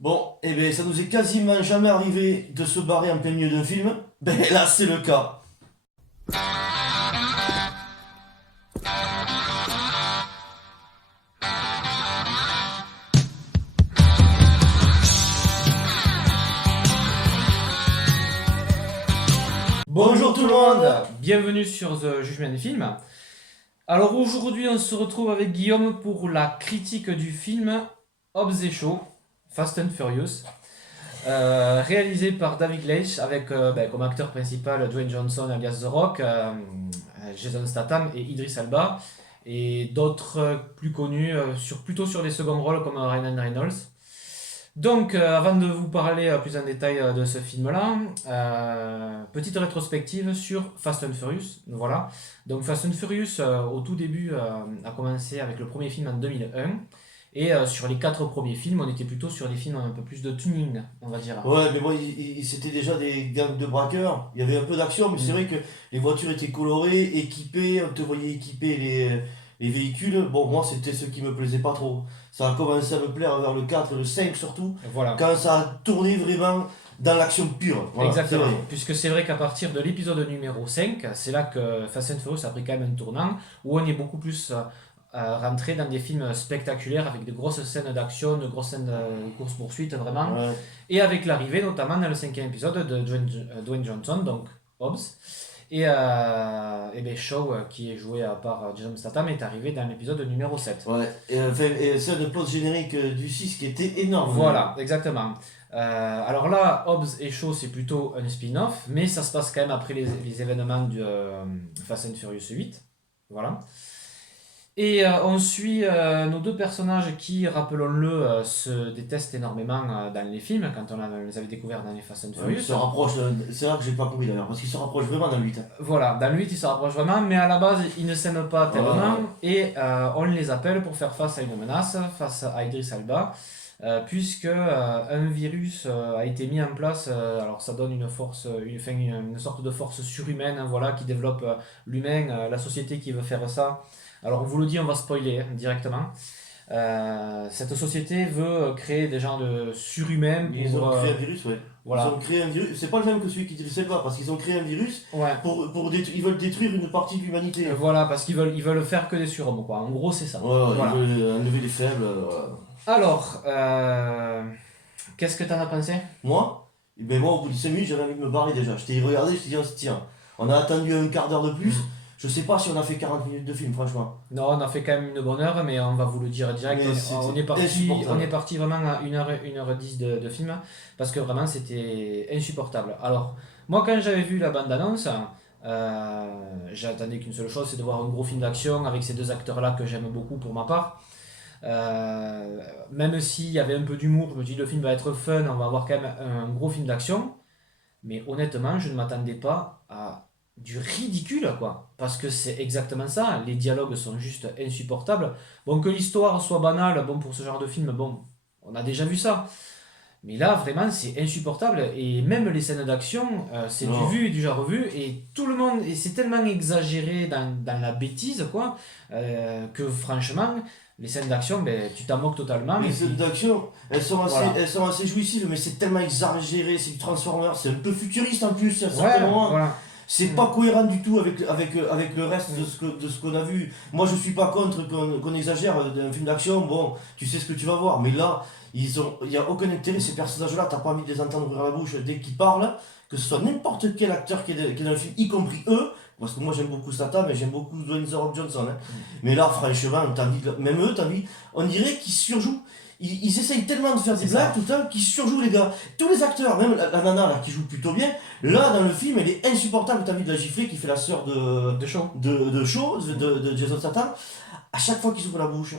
Bon, eh ben, ça nous est quasiment jamais arrivé de se barrer en plein milieu d'un film. Ben là, c'est le cas. Bonjour tout le monde. Bienvenue sur The Jugement des films. Alors aujourd'hui on se retrouve avec Guillaume pour la critique du film Hobbs et Shaw, Fast and Furious, réalisé par David Leitch avec comme acteur principal Dwayne Johnson alias The Rock, Jason Statham et Idris Elba, et d'autres plus connus plutôt sur les seconds rôles comme Ryan Reynolds. Donc, avant de vous parler plus en détail de ce film-là, petite rétrospective sur Fast and Furious. Voilà. Donc, Fast and Furious, au tout début, a commencé avec le premier film en 2001. Et sur les 4 premiers films, on était plutôt sur des films un peu plus de tuning, on va dire. Ouais, mais bon, c'était déjà des gangs de braqueurs. Il y avait un peu d'action, mais c'est vrai que les voitures étaient colorées, équipées. On te voyait équiper les véhicules. Bon, moi, c'était ce qui me plaisait pas trop. Ça a commencé à me plaire vers le 4, le 5 surtout, Voilà. quand ça a tourné vraiment dans l'action pure. Voilà, Exactement. c'est vrai. Puisque c'est vrai qu'à partir de l'épisode numéro 5, c'est là que Fast and Furious a pris quand même un tournant, où on est beaucoup plus rentré dans des films spectaculaires avec de grosses scènes d'action, de grosses scènes de course-poursuite vraiment. Ouais. Et avec l'arrivée notamment dans le 5e épisode de Dwayne Johnson, donc Hobbs, et Shaw, qui est joué par Jason Statham, est arrivé dans l'épisode numéro 7. Ouais, et ça de post-générique du 6 qui était énorme. Voilà, exactement. Alors là, Hobbs et Shaw, c'est plutôt un spin-off, mais ça se passe quand même après les événements du Fast and Furious 8. Voilà. Et on suit nos deux personnages qui, rappelons-le, se détestent énormément dans les films, quand on les avait découverts dans les Fast and Ils Furious. se rapprochent, c'est là que j'ai pas compris d'ailleurs, parce qu'ils se rapprochent vraiment dans le 8. Voilà, dans le 8, ils se rapprochent vraiment, mais à la base, ils ne s'aiment pas tellement, Ouais. et on les appelle pour faire face à une menace, face à Idris Elba, puisque un virus a été mis en place, alors ça donne une force, une sorte de force surhumaine, hein, voilà, qui développe l'humain, la société qui veut faire ça. Alors on vous le dit, on va spoiler directement. Cette société veut créer des genres de surhumains Ils pour... ont créé un virus, ouais. voilà. Ils ont créé un virus, c'est pas le même que celui qui Idris Elba, parce qu'ils ont créé un virus Ouais. ils veulent détruire une partie de l'humanité. Voilà, parce qu'ils veulent faire que des surhommes, quoi. En gros, c'est ça. Ouais, ouais, Voilà. ils veulent enlever les faibles. Voilà. Alors, qu'est-ce que t'en as pensé? Moi, moi, au bout de 5 minutes, j'avais envie de me barrer déjà. Je t'ai regardé, je t'ai dit, oh, tiens, on a attendu un quart d'heure de plus. Je sais pas si on a fait 40 minutes de film, franchement. Non, on a fait quand même une bonne heure, mais on va vous le dire direct. Mais On c'était est parti, insupportable. on est parti vraiment à 1h10 de film, parce que vraiment c'était insupportable. Alors, moi quand j'avais vu la bande-annonce, j'attendais qu'une seule chose, c'est de voir un gros film d'action avec ces deux acteurs-là que j'aime beaucoup pour ma part. Même s'il y avait un peu d'humour, je me dis le film va être fun, on va avoir quand même un gros film d'action. Mais honnêtement, je ne m'attendais pas à du ridicule, quoi. Parce que c'est exactement ça. Les dialogues sont juste insupportables. Bon, que l'histoire soit banale, bon, pour ce genre de film, bon, on a déjà vu ça. Mais là, vraiment, c'est insupportable. Et même les scènes d'action, c'est du Non. vu et du genre revu. Et tout le monde, et c'est tellement exagéré dans la bêtise, quoi, que franchement, les scènes d'action, ben, tu t'en moques totalement. Les Et scènes puis, d'action, voilà. elles sont assez jouissives, mais c'est tellement exagéré, c'est du Transformer, c'est un peu futuriste en plus, à certains Ouais, moments. voilà. C'est Mm. pas cohérent du tout avec le reste de ce qu'on a vu. Moi, je suis pas contre qu'on exagère d'un film d'action. Bon, tu sais ce que tu vas voir. Mais là, il n'y a aucun intérêt. Ces personnages-là, t'as pas envie de les entendre ouvrir la bouche dès qu'ils parlent. Que ce soit n'importe quel acteur qui est dans le film, y compris eux. Parce que moi, j'aime beaucoup Statham et j'aime beaucoup Dwayne The Rock Johnson. Hein. Mais là, franchement, même eux, t'as envie. On dirait qu'ils surjouent. Ils essayent tellement de faire des C'est ça. blagues tout le temps qu'ils surjouent les gars. Tous les acteurs, même la nana là, qui joue plutôt bien, là, dans le film, elle est insupportable. T'as vu de la gifler qui fait la sœur De show. de Shaw, de Jason Statham. À chaque fois qu'ils ouvrent la bouche,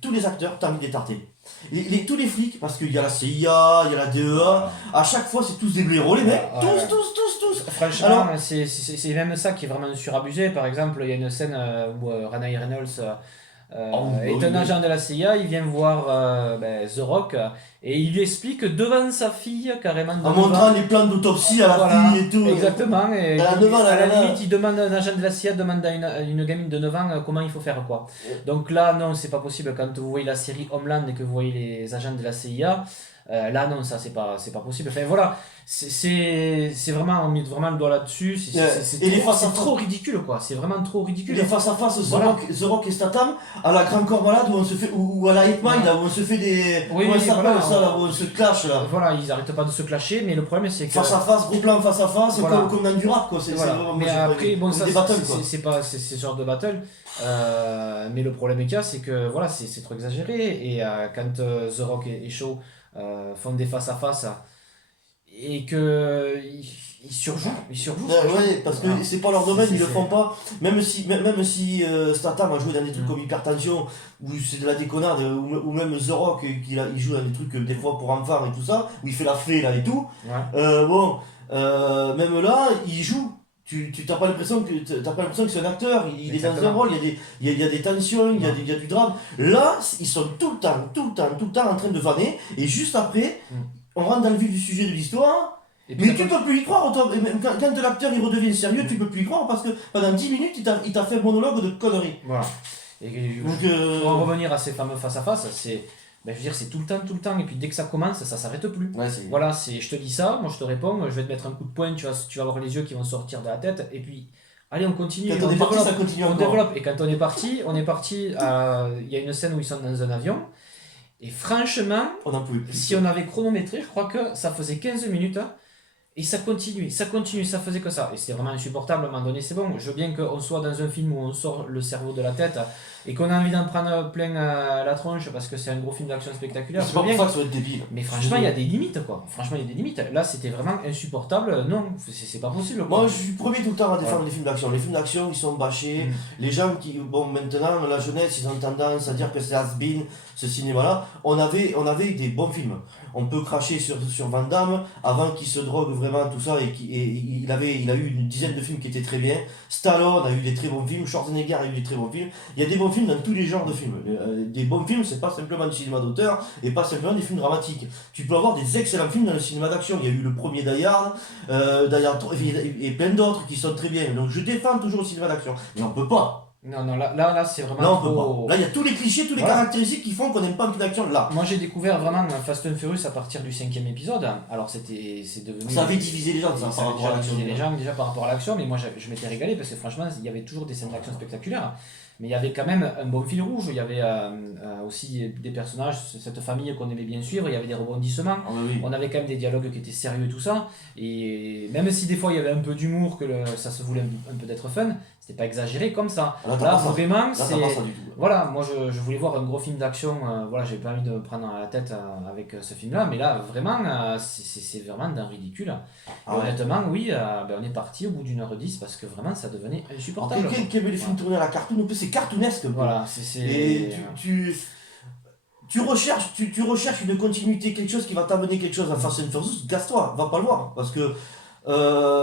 tous les acteurs, t'as envie de les tarter. Tous les flics, parce qu'il y a la CIA, il y a la DEA, à chaque fois, c'est tous des blaireaux, les mecs. Ouais, ouais. Tous. Franchement, Alors, c'est même ça qui est vraiment surabusé. Par exemple, il y a une scène où Ryan Reynolds est un agent de la CIA, il vient voir The Rock et il lui explique devant sa fille carrément. En montrant les plans d'autopsie à la fille et tout. Exactement. Et Elle a 9 ans, à la là. limite, il demande un agent de la CIA demande à une gamine de 9 ans comment il faut faire quoi. Donc là, non, c'est pas possible. Quand vous voyez la série Homeland et que vous voyez les agents de la CIA, là non, ça c'est pas possible. Enfin voilà, c'est vraiment, on met vraiment le doigt là-dessus. C'est trop ridicule quoi. C'est vraiment trop ridicule. Les face à face, Voilà. The Rock et Statham, à la Grand Corps Malade où on se fait, ou à la Hitman, Voilà. là où on se fait des. Oui, comment ça s'appelle voilà. ça là, où on se clash là. Voilà, ils arrêtent pas de se clasher, mais le problème c'est que. Face à face, gros plan face à face, Voilà. comme dans du rap quoi. Voilà. Vraiment, Mais après, bon, comme ça des battles quoi. c'est pas ce genre de battle. Mais le problème qu'il y a, c'est que voilà, c'est trop exagéré. Et quand The Rock et Shaw font des face à face et que ils surjouent. Ouais, parce que Voilà. c'est pas leur domaine, ils le C'est- font pas. Même si Statham a joué dans des trucs comme Hypertension, où c'est de la déconnade, ou même The Rock, il joue dans des trucs des fois pour enfants et tout ça, où il fait la fée là et tout. Ouais. Même là, il joue. Tu t'as pas l'impression que c'est un acteur, il est dans un Exactement. rôle, il y a des tensions, il y a du drame. Là, ils sont tout le temps en train de vanner, et juste après, on rentre dans le vif du sujet de l'histoire. Et puis Mais ça tu peux plus y croire, et même quand l'acteur il redevient sérieux, tu peux plus y croire parce que pendant 10 minutes il t'a fait un monologue de conneries. Voilà. Et Donc, pour en revenir à ces fameux face à face, je veux dire, c'est tout le temps, et puis dès que ça commence, ça s'arrête plus. ouais, c'est... Voilà, je te dis ça, moi je te réponds, je vais te mettre un coup de poing, tu vas avoir les yeux qui vont sortir de la tête, et puis, allez, on continue. Quand on est parti, ça continue on encore. développe. Et quand on est parti, il y a une scène où ils sont dans un avion, et franchement, On n'en pouvait plus. si on avait chronométré, je crois que ça faisait 15 minutes, et ça continue, ça faisait que ça. Et c'était vraiment insupportable, à un moment donné, c'est bon. Je veux bien qu'on soit dans un film où on sort le cerveau de la tête et qu'on a envie d'en prendre plein la tronche parce que c'est un gros film d'action spectaculaire. C'est je pas veux pour bien. ça que ça va être débile. Mais franchement, il y a des limites, quoi. Franchement, il y a des limites. Là, c'était vraiment insupportable. Non, c'est pas possible, quoi. Moi, je suis premier tout le temps à défendre les films d'action. Les films d'action, ils sont bâchés. Les gens qui, bon, maintenant, la jeunesse, ils ont tendance à dire que c'est has-been, ce cinéma-là. On avait des bons films. On peut cracher sur Van Damme avant qu'il se drogue vraiment, tout ça, et il a eu une dizaine de films qui étaient très bien. Stallone a eu des très bons films, Schwarzenegger a eu des très bons films. Il y a des bons films dans tous les genres de films. Des bons films, c'est pas simplement du cinéma d'auteur et pas simplement des films dramatiques. Tu peux avoir des excellents films dans le cinéma d'action. Il y a eu le premier Die Hard, et plein d'autres qui sont très bien. Donc je défends toujours le cinéma d'action. Mais on peut pas. Non, là c'est vraiment Là, on peut trop... pas. Là, il y a tous les clichés, toutes les Voilà. caractéristiques qui font qu'on n'aime pas un film d'action. Là, Moi, j'ai découvert vraiment Fast and Furious à partir du 5e épisode. Alors, c'est devenu... ça avait divisé les gens, ça, Ça par avait rapport à déjà l'action. divisé les gens déjà par rapport à l'action, mais moi je m'étais régalé parce que franchement il y avait toujours des scènes d'action spectaculaires, mais il y avait quand même un bon fil rouge, il y avait aussi des personnages, cette famille qu'on aimait bien suivre, il y avait des rebondissements, Ah, oui. on avait quand même des dialogues qui étaient sérieux et tout ça, et même si des fois il y avait un peu d'humour, ça se voulait un peu d'être fun, c'était pas exagéré comme ça. Là, t'as Là pas ça. vraiment Là, c'est... t'as pas ça du tout. Voilà, moi je voulais voir un gros film d'action, voilà, j'avais pas envie de me prendre la tête avec ce film-là, mais là vraiment c'est vraiment d'un ridicule. Et Ah ouais. honnêtement, oui, on est parti au bout d'une heure 10 parce que vraiment ça devenait insupportable. Quelqu'un qui aimait les films tournés à la cartoon, un peu, c'est cartoonesque. un peu. Voilà, Et tu recherches une continuité, quelque chose qui va t'amener quelque chose à Fast and Furious, casse-toi, va pas le voir. Parce que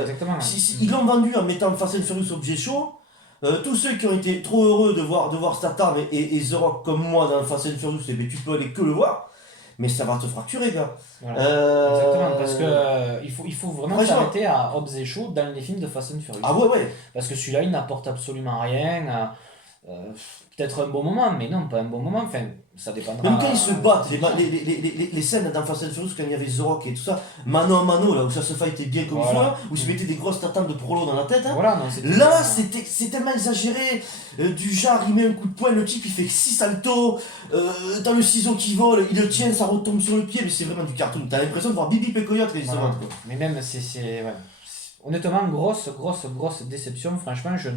Exactement. ils l'ont vendu en mettant Fast and Furious objet show. Tous ceux qui ont été trop heureux de voir Statham et The Rock comme moi dans Fast and Furious, eh bien, tu peux aller que le voir. Mais ça va te fracturer, gars. Voilà. Exactement, parce que il faut vraiment Franchement. s'arrêter à Hobbs et Shaw dans les films de Fast and Furious. Ah ouais. Parce que celui-là, il n'apporte absolument rien. Peut-être un bon moment, mais non, pas un bon moment. Enfin, ça dépendra. Même quand ils se battent, les scènes dans Fast and Furious, quand il y avait The Rock et tout ça, mano à mano, là où ça se fightait bien comme il faut, Voilà. là, où ils se mettaient des grosses tatanes de prolo dans la tête. Hein. Voilà, non, c'était... Là, c'est tellement exagéré, du genre, il met un coup de poing, le type il fait 6 saltos, dans le ciseau qui vole, il le tient, ça retombe sur le pied, mais c'est vraiment du cartoon. T'as l'impression de voir Bibi Pécoyote quand ils se Voilà. battent, quoi. Mais même, ouais. Honnêtement, grosse déception. Franchement, je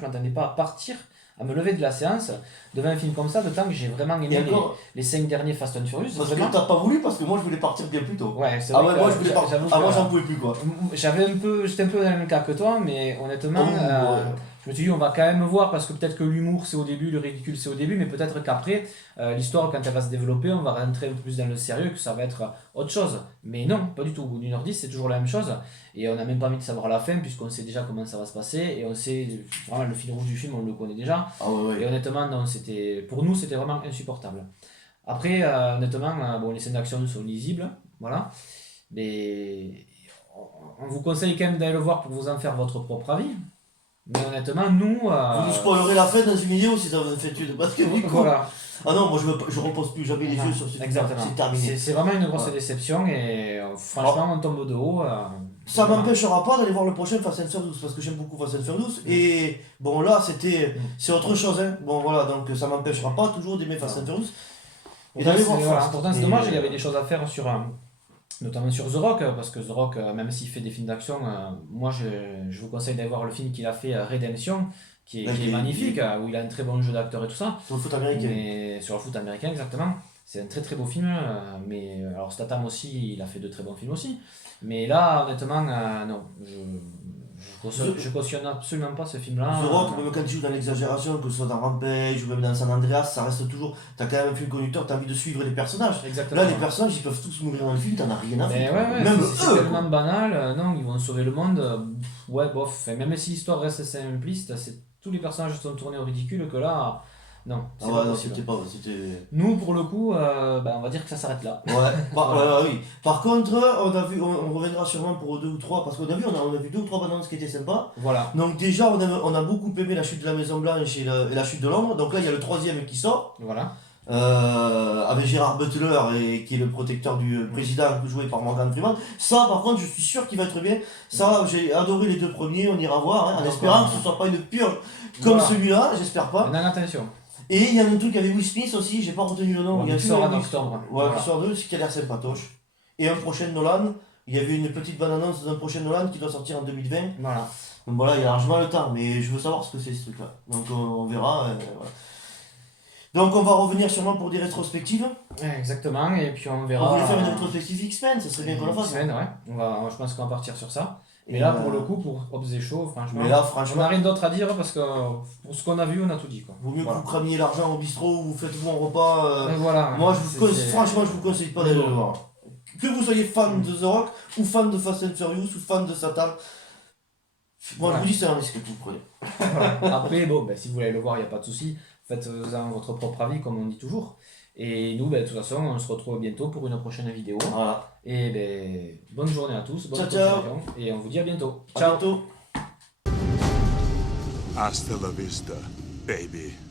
m'attendais pas à partir, à me lever de la séance devant un film comme ça, d'autant que j'ai vraiment Et aimé encore, les 5 derniers Fast and Furious. parce Vraiment. que t'as pas voulu, parce que moi je voulais partir bien plus tôt. Ouais, c'est Ah vrai ouais, que moi je voulais partir. j'avoue Ah, que- moi j'en pouvais plus, quoi. j'étais un peu dans le même cas que toi, mais honnêtement, Oh, ouais. je me suis dit, on va quand même voir, parce que peut-être que l'humour c'est au début, le ridicule c'est au début, mais peut-être qu'après, l'histoire, quand elle va se développer, on va rentrer un peu plus dans le sérieux, que ça va être autre chose. Mais non, pas du tout. Au bout d'une heure 10, c'est toujours la même chose. Et on n'a même pas envie de savoir la fin, puisqu'on sait déjà comment ça va se passer. Et on sait, vraiment, le fil rouge du film, on le connaît déjà. Ah ouais, Et ouais. honnêtement, non, pour nous, c'était vraiment insupportable. Après, honnêtement, bon, les scènes d'action sont lisibles, voilà. Mais on vous conseille quand même d'aller le voir pour vous en faire votre propre avis. Mais honnêtement, nous. Vous nous spoilerez la fin dans une vidéo si ça vous fait tuer, parce que du coup... Voilà. Ah non, moi je repose plus jamais les yeux sur ce film, Exactement. c'est terminé. C'est vraiment une grosse Ouais. déception et franchement, on tombe de haut. Ça voilà. m'empêchera pas d'aller voir le prochain Fast and Furious parce que j'aime beaucoup Fast and Furious et bon là c'est autre chose hein. Bon voilà donc ça m'empêchera pas toujours d'aimer Fast and Furious et d'aller voir Voilà, Fast. pourtant, c'est Et, dommage, il y avait des choses à faire notamment sur The Rock, parce que The Rock, même s'il fait des films d'action, moi je vous conseille d'aller voir le film qu'il a fait, Redemption, qui Ouais, est magnifique, où il a un très bon jeu d'acteur et tout ça. sur le foot américain. Mais sur le foot américain, exactement. C'est un très très beau film, mais alors Statham aussi, il a fait de très bons films aussi. Mais là, honnêtement, non, je cautionne absolument pas ce film-là. The Rock, même quand tu joues dans l'exagération, que ce soit dans Rampage ou même dans San Andreas, ça reste toujours. T'as quand même un film conducteur, t'as envie de suivre les personnages. Exactement. Là, les personnages ils peuvent tous mourir dans le film, t'en as rien à Mais foutre. ouais, Même c'est eux. tellement banal, non, ils vont sauver le monde, ouais, bof. Et même si l'histoire reste simpliste, tous les personnages sont tournés au ridicule que là, non, Ah c'est ouais, pas non, possible. c'était pas. C'était. Nous, pour le coup, on va dire que ça s'arrête là. Ouais, ouais, oui. Par contre, on reviendra sûrement pour 2 ou 3, parce qu'on a vu, on a vu 2 ou 3 bandes annonces qui étaient sympas. Voilà, Donc déjà, on a beaucoup aimé la chute de la Maison Blanche et la chute de Londres. Donc là, il y a le 3e qui sort, voilà. avec Gérard Butler, qui est le protecteur du président, joué par Morgan Freeman. Ça, par contre, je suis sûr qu'il va être bien. Ça, j'ai adoré les 2 premiers, on ira voir, hein, en D'accord. espérant que ce soit pas une purge comme Voilà. celui-là, j'espère pas. Maintenant, attention. Et il y a un truc avec Will Smith aussi, j'ai pas retenu le nom. Ouais, Il y a qui un sort film en avec- octobre. Ouais, Voilà. qui sort d'eux, qui a l'air sympatoche. Et un prochain Nolan, il y avait une petite bande-annonce d'un prochain Nolan qui doit sortir en 2020. Voilà. Donc voilà, il y a largement le temps, mais je veux savoir ce que c'est ce truc-là. Donc on verra. Voilà. Donc on va revenir sûrement pour des rétrospectives. Exactement, et puis on On verra. voulait faire une rétrospective X-Men, ça serait bien qu'on la fasse. X-Men, ouais. Je pense qu'on va partir sur ça. Mais Et, là, pour le coup, pour Hobbs et Shaw, franchement, Mais là, on franchement, n'a rien d'autre à dire parce que pour ce qu'on a vu, on a tout dit, quoi. vaut mieux Voilà. que vous cramiez l'argent au bistrot ou vous faites-vous un repas. Voilà. Moi, je vous C'est- conseille, franchement, je vous conseille pas d'aller le voir. Que vous soyez fan de The Rock, ou fan de Fast and Furious, ou fan de Satan. Moi, je Ouais. vous dis, c'est un risque que vous prenez. Après, bon, si vous voulez le voir, il n'y a pas de souci. Faites-en votre propre avis, comme on dit toujours. Et nous, de toute façon, on se retrouve bientôt pour une prochaine vidéo. Voilà. Et bonne journée à tous, bonne Ciao, ciao. continuation, et on vous dit à bientôt. À Ciao. bientôt. Hasta la vista, baby.